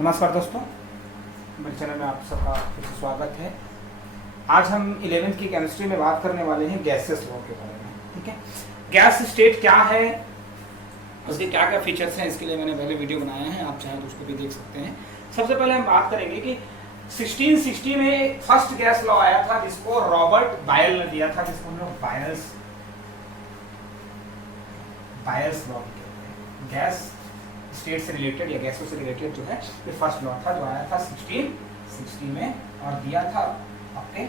नमस्कार दोस्तों, मेरे चैनल में आप सबका फिर से स्वागत है। आज हम 11वीं की केमिस्ट्री में बात करने वाले हैं गैसेस लॉ के बारे में। ठीक है, गैस स्टेट क्या है, उसके क्या क्या फीचर्स हैं, इसके लिए मैंने पहले वीडियो बनाया है, आप चाहें तो उसको भी देख सकते हैं। सबसे पहले हम बात करेंगे कि 1660 में फर्स्ट गैस लॉ आया था जिसको रॉबर्ट बायल ने दिया था, जिसको हम लोग बायल्स लॉ कहते हैं। गैस स्टेट से रिलेटेड या गैसों से रिलेटेड जो है ये फर्स्ट लॉ था जो आया था 1660 में और दिया था अपने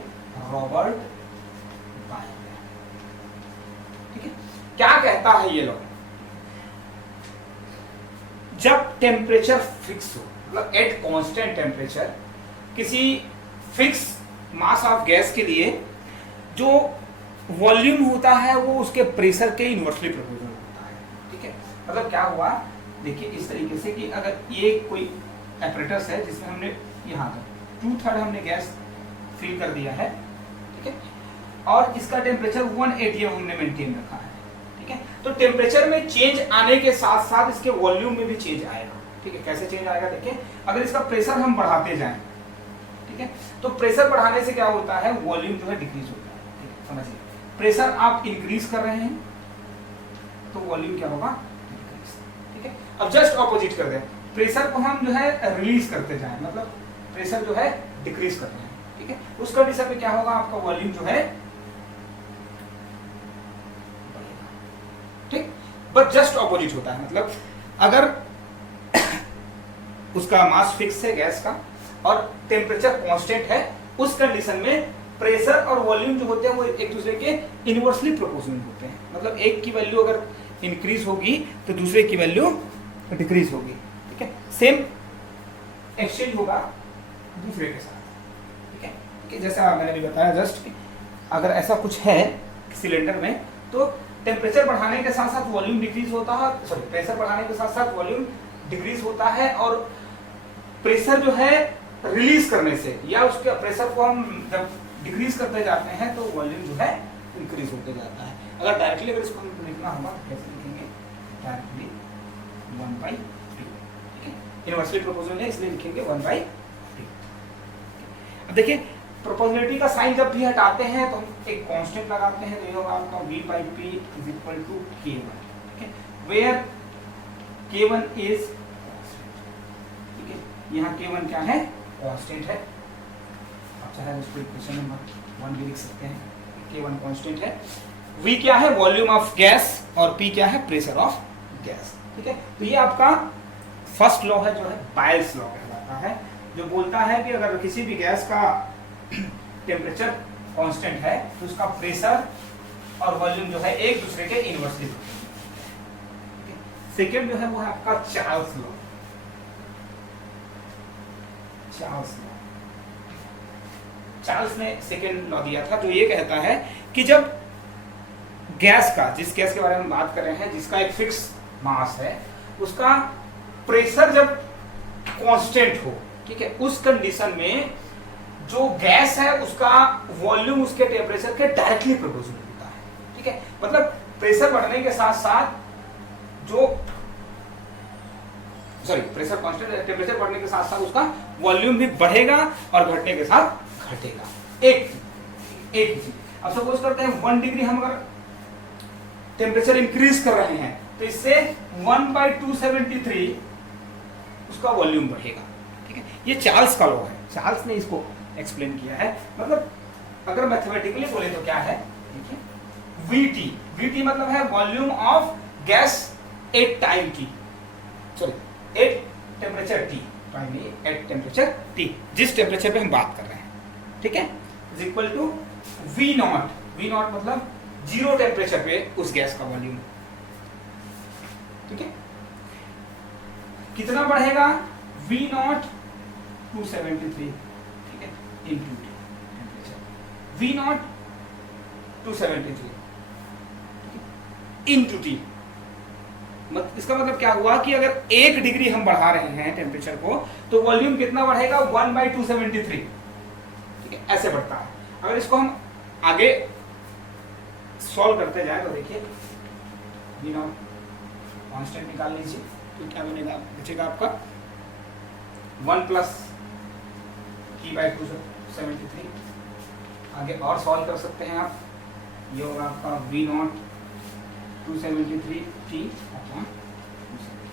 रॉबर्ट बायल ने। ठीक है, क्या कहता है ये लॉ? जब टेम्परेचर फिक्स हो, मतलब एट कांस्टेंट टेम्परेचर, किसी फिक्स मास ऑफ गैस के लिए जो वॉल्यूम होता है वो उसके प्रेशर के इनवर्सली प्रोपोर्शनल होता है। ठीक है, मतलब क्या हुआ, देखिए इस तरीके से कि अगर ये कोई एपरेटस है जिसमें हमने यहाँ तक 2/3 हमने गैस फिल कर दिया है, ठीक है, और इसका टेम्परेचर 1 atm हमने मेंटेन रखा है। ठीक है, तो टेम्परेचर में चेंज आने के साथ साथ इसके वॉल्यूम में भी चेंज आएगा। ठीक है, कैसे चेंज आएगा? देखिए, अगर इसका प्रेशर हम बढ़ाते जाएं, ठीक है, तो प्रेशर बढ़ाने से क्या होता है, वॉल्यूम जो है डिक्रीज होता है। समझिए, प्रेशर आप इंक्रीज कर रहे हैं तो वॉल्यूम क्या होगा? ठीक है, अब जस्ट ऑपोजिट कर दें, प्रेशर को हम जो है रिलीज करते जाएं, मतलब प्रेशर जो है डिक्रीज कर रहे हैं। ठीक है, उस कंडीशन में क्या होगा, आपका वॉल्यूम जो है ठीक, बट जस्ट ऑपोजिट होता है। मतलब अगर उसका मास फिक्स है गैस का और टेम्परेचर कांस्टेंट है, उस कंडीशन में प्रेशर और वॉल्यूम जो होते हैं वो एक दूसरे के इनवर्सली प्रोपोर्शनल होते हैं। मतलब एक की वैल्यू अगर इंक्रीज होगी तो दूसरे की वैल्यू डिक्रीज होगी। ठीक है, सेम एक्सचेंज होगा दूसरे के साथ। ठीक है, कि जैसा मैंने भी बताया जस्ट, अगर ऐसा कुछ है सिलेंडर में तो टेम्परेचर बढ़ाने के साथ साथ वॉल्यूम डिक्रीज होता है, सॉरी, प्रेशर बढ़ाने के साथ साथ वॉल्यूम डिक्रीज होता है, और प्रेशर जो है रिलीज करने से या उसके प्रेशर को हम जब डिक्रीज करते जाते हैं तो वॉल्यूम जो है इंक्रीज होते जाता है। अगर डायरेक्टली अगर इसको हम लिखना होगा तो कैसे लिखेंगे? डायरेक्टली 1/2। ठीक है, इनवर्सली प्रोपोर्शनल है इसलिए लिखेंगे 1/2। अब देखिए, प्रोपोर्शनलिटी का साइन जब भी हटाते हैं तो हम एक कांस्टेंट लगाते हैं, तो ये होगा आपका V/P = K1। ठीक है, वेयर K1 इज, ठीक है, यहाँ K1 क्या है? कांस्टेंट है। आप चाहे उसको इक्वेशन नंबर 1 भी लिख सकते हैं। K1 कांस्टेंट है, V क्या है? वॉल्यूम ऑफ गैस, और P क्या है? Pressure of gas. ठीक है, तो ये आपका फर्स्ट लॉ है जो है बायल्स लॉ कहलाता है, जो बोलता है कि अगर किसी भी गैस का टेम्परेचर कांस्टेंट है तो उसका प्रेशर और वॉल्यूम जो है एक दूसरे के इनवर्सली प्रोपोर्शनल। सेकेंड जो है वो है आपका चार्ल्स लॉ। चार्ल्स ने सेकेंड लॉ दिया था जो ये कहता है कि जब गैस का, जिस गैस के बारे में बात कर रहे हैं जिसका एक फिक्स मास है, उसका प्रेशर जब कांस्टेंट हो, ठीक है, उस कंडीशन में जो गैस है उसका वॉल्यूम उसके टेम्परेचर के डायरेक्टली प्रोपोर्शनल होता है। ठीक है, मतलब प्रेशर बढ़ने के साथ साथ जो, सॉरी, प्रेशर कांस्टेंट, टेम्परेचर बढ़ने के साथ साथ उसका वॉल्यूम भी बढ़ेगा और घटने के साथ घटेगा। एक चीज, अब सपोज करते हैं 1 डिग्री हम अगर टेम्परेचर इंक्रीज कर रहे हैं तो इससे 1/273 उसका वॉल्यूम बढ़ेगा। ठीक है, ये चार्ल्स का लॉ है, चार्ल्स ने इसको एक्सप्लेन किया है। मतलब अगर मैथमेटिकली बोले तो क्या है, ठीक है, VT मतलब है volume of gas at time T, sorry at temperature T, at temperature T, जिस टेम्परेचर पे हम बात कर रहे हैं। ठीक है, इज इक्वल टू V0 मतलब 0 टेम्परेचर पे उस गैस का वॉल्यूम। ठीक है, कितना बढ़ेगा? V0 273, ठीक है, into T temperature, V0 273 into T। इसका मतलब क्या हुआ कि अगर 1 डिग्री हम बढ़ा रहे हैं टेम्परेचर को तो वॉल्यूम कितना बढ़ेगा? 1/273। ठीक है, ऐसे बढ़ता है। अगर इसको हम आगे सॉल्व करते जाए तो देखिए, V0 कांस्टेंट निकाल लीजिए तो क्या बनेगा, बचेगा आपका 1 प्लस T/2 73। आगे और सॉल्व कर सकते हैं आप, ये होगा आपका V0 273 T अपॉन 273।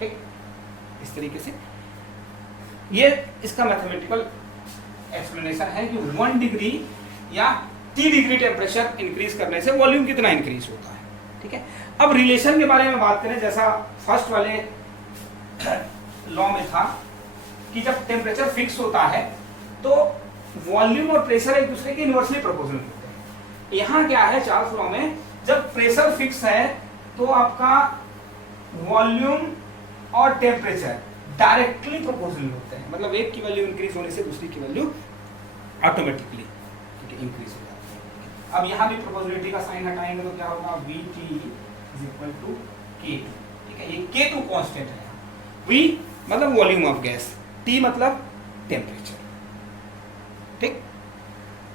ठीक, इस तरीके से ये इसका मैथमेटिकल एक्सप्लेनेशन है कि 1 डिग्री या T डिग्री टेम्परेचर इंक्रीज करने से वॉल्यूम कितना इंक्रीज होता है। ठीक है, अब रिलेशन के बारे में बात करें, जैसा फर्स्ट वाले लॉ में था कि जब टेम्परेचर फिक्स होता है तो वॉल्यूम और प्रेशर एक दूसरे के इनवर्सली प्रोपोर्शनल होते हैं। यहाँ क्या है चार्ल्स लॉ में, जब प्रेशर फिक्स है तो आपका वॉल्यूम और टेम्परेचर डायरेक्टली प्रोपोर्शनल होते हैं, मतलब एक की वैल्यू इंक्रीज होने से दूसरी की वैल्यू ऑटोमेटिकली इंक्रीज हो जाती है। अब यहाँ भी प्रोपोर्शनलिटी का साइन हटाएंगे तो क्या होगा, Vt is equal to K2। ठीक है, ये K2 कांस्टेंट है, V मतलब वॉल्यूम ऑफ गैस, T मतलब टेम्परेचर। ठीक,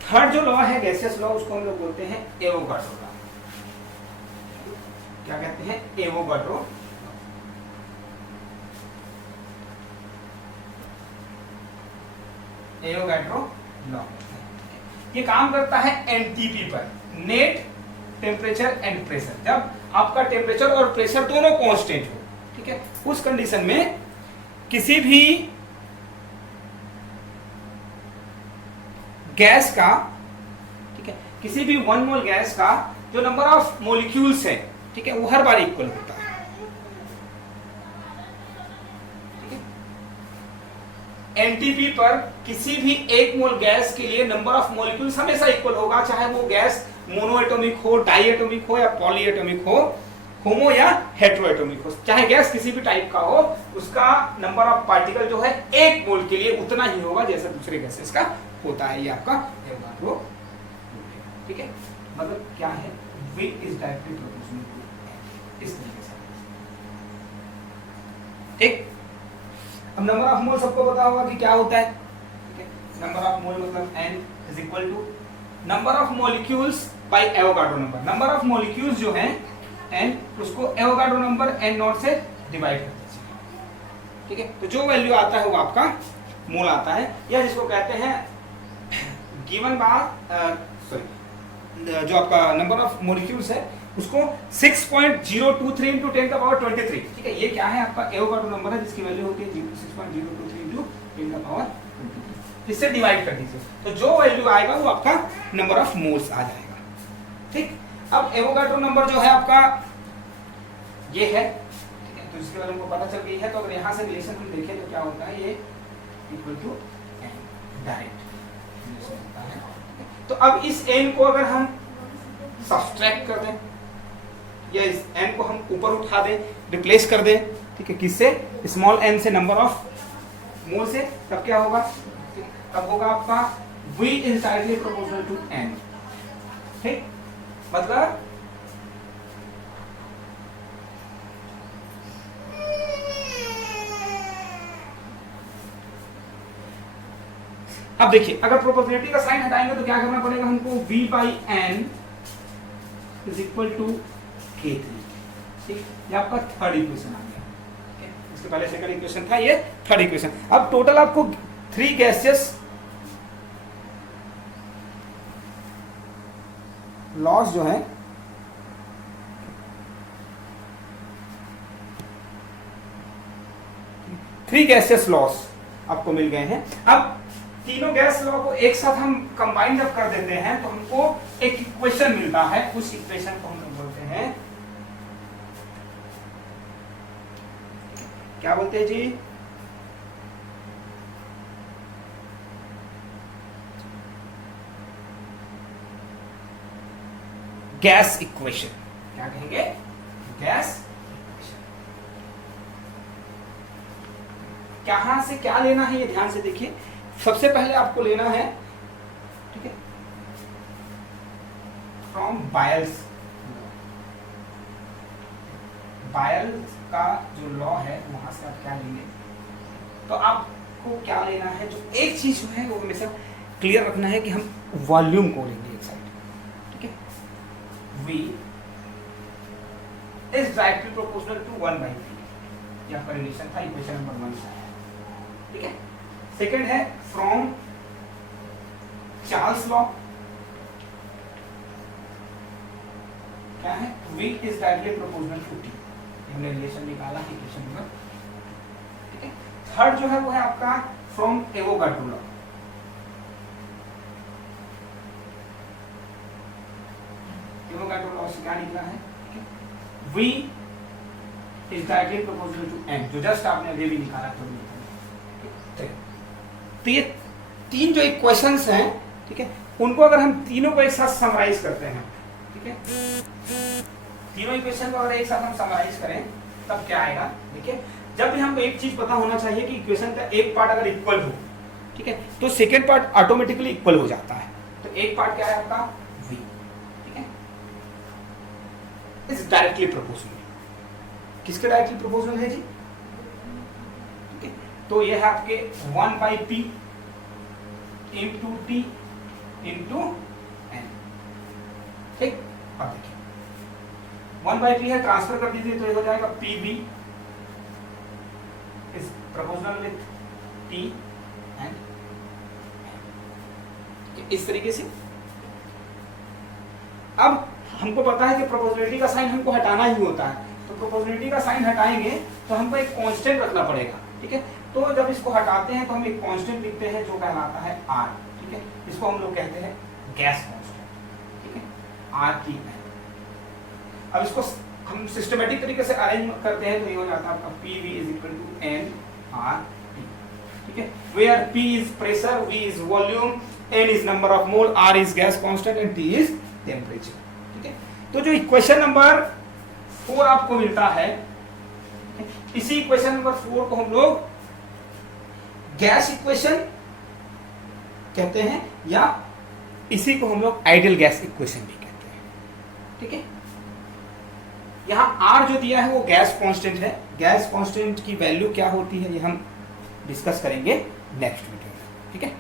थर्ड जो लॉ है गैसियस लॉ, उसको हम लोग बोलते हैं एवोगाड्रो लॉ। क्या कहते हैं, एवोगाड्रो। एवोगाड्रो लॉ ये काम करता है एनटीपी पर, नेट टेम्परेचर एंड प्रेशर। जब आपका टेम्परेचर और प्रेशर दोनों कांस्टेंट हो, ठीक है, उस कंडीशन में किसी भी गैस का, ठीक है, किसी भी 1 मोल गैस का जो नंबर ऑफ मॉलिक्यूल्स है, ठीक है, वो हर बार इक्वल होता है। एनटीपी पर किसी भी 1 मोल गैस के लिए नंबर ऑफ मॉलिक्यूल्स हमेशा इक्वल होगा, चाहे वो गैस मोनोएटॉमिक हो, डाइएटॉमिक हो या पॉलीएटॉमिक हो, होमो या हेटेरोएटॉमिक हो, चाहे गैस किसी भी टाइप का हो, उसका नंबर ऑफ पार्टिकल जो है 1 मोल के लिए उतना ही होगा जैसा दूसरे गैसेस का होता है। ये आपका एवोगाड्रो। ठीक है, मतलब क्या है, V is directly proportional to, इस तरीके से। ठीक, अब नंबर ऑफ मोल सबको पता होगा कि क्या होता है। ठीक है, नंबर ऑफ मोल मतलब N is equal to number of molecules by Avogadro number. Number of molecules जो है N, उसको एवोगाड्रो नंबर N0 से डिवाइड कर दीजिए। ठीक है, तो जो वैल्यू आता है वो आपका मोल आता है, या जिसको कहते हैं गिवन बाय जो आपका नंबर ऑफ मॉलिक्यूल्स है उसको 6.023 इंटू 10 का पावर 23। ठीक है, ये क्या है, आपका एवोगाड्रो नंबर है जिसकी वैल्यू होती है 6.023 इंटू 10 का पावर 23। इससे डिवाइड कर दीजिए तो जो वैल्यू आएगा वो आपका नंबर ऑफ मोल्स आ जाएगा। ठीक, अब एवोगाड्रो नंबर जो है आपका ये है, ठीक है, तो इसके बारे में पता चल गई है। तो अगर यहाँ से रिलेशन हम देखें तो क्या होता है, ये इक्वल टू n डायरेक्ट होता है। तो अब इस n को अगर हम सब्सट्रैक्ट कर दें या इस n को हम ऊपर उठा दें, रिप्लेस कर दें, ठीक है, किससे, स्मॉल n से, नंबर ऑफ मोल से, तब क्या होगा, तब होगा आपका V is directly proportional to n। ठीक, मतलब अब देखिए, अगर प्रोपोर्शनलिटी का साइन हटाएंगे तो क्या करना पड़ेगा हमको, V by n is equal to K3। ठीक, ये आपका थर्ड इक्वेशन आ गया। इसके पहले सेकंड इक्वेशन था, ये थर्ड इक्वेशन। अब टोटल आपको 3 गैसेस लॉस जो है, थ्री गैसेस लॉस आपको मिल गए हैं। अब तीनों गैस लॉ को एक साथ हम कंबाइन जब कर देते हैं तो हमको एक इक्वेशन मिलता है, उस इक्वेशन को हम लोग बोलते हैं, क्या बोलते हैं जी, गैस इक्वेशन। क्या कहेंगे, गैस इक्वेशन। कहां से क्या लेना है ये ध्यान से देखिए। सबसे पहले आपको लेना है, ठीक है, फ्रॉम बायल्स। बायल्स का जो लॉ है वहां से आप क्या लेंगे, तो आपको क्या लेना है, जो एक चीज है वो हमेशा क्लियर रखना है कि हम वॉल्यूम को लेंगे एक साइड। ठीक है, V is directly proportional to 1/3। ये आपका रिलेशन था इक्वेशन नंबर 1 से। ठीक है, सेकंड है फ्रॉम चार्ल्स लॉ, क्या है, V is directly proportional to T, हमने रिलेशन निकाला है इक्वेशन नंबर। ठीक है, थर्ड जो है वो है आपका from Avogadro law, Avogadro law से क्या निकला है, V is directly proportional to N, जो जस्ट आपने अभी भी निकाला था। तो ये तीन जो इक्वेशंस हैं, ठीक है, उनको अगर हम तीनों को एक साथ समराइज करते हैं, ठीक है, तीनों इक्वेशन को अगर एक साथ हम समराइज करें तब क्या आएगा, देखिए, जब भी हमको एक चीज पता होना चाहिए कि इक्वेशन का एक पार्ट अगर इक्वल हो, ठीक है, तो सेकेंड पार्ट ऑटोमेटिकली इक्वल हो जाता है। तो एक पार्ट क्या है आपका V, ठीक है, इज डायरेक्टली प्रोपोर्शनल, किसके डायरेक्टली प्रोपोर्शनल है जी, ठीक है, तो ये है आपके 1/p into T into N, ठीक, अब देखिए 1/p है, ट्रांसफर कर दीजिए तो ये हो जाएगा PB is proportional with T and इस तरीके से। अब हमको पता है कि प्रोपोर्शनलिटी का साइन हमको हटाना ही होता है, तो प्रोपोर्शनलिटी का साइन हटाएंगे तो हमको एक कांस्टेंट रखना पड़ेगा। ठीक है, तो जब इसको हटाते हैं तो हम एक कांस्टेंट लिखते हैं जो कहलाता है R। ठीक है, इसको हम लोग कहते हैं गैस कांस्टेंट। ठीक है, R की है। अब इसको हम सिस्टमेटिक तरीके से अरेंज करते हैं तो ये हो जाता है आपका PV is equal to N R T। ठीक है, where P is pressure, V is volume, N is number of mole, R is gas constant and T is temperature. ठीक है, तो जो इक्वेशन नंबर 4 आपको मिलता है, इसी इक्वेशन नंबर 4 को हम लोग गैस इक्वेशन कहते हैं या इसी को हम लोग आइडियल गैस इक्वेशन भी कहते हैं। ठीक है, यहां R जो दिया है वो गैस कांस्टेंट है। गैस कांस्टेंट की वैल्यू क्या होती है ये हम डिस्कस करेंगे नेक्स्ट वीडियो में। ठीक है।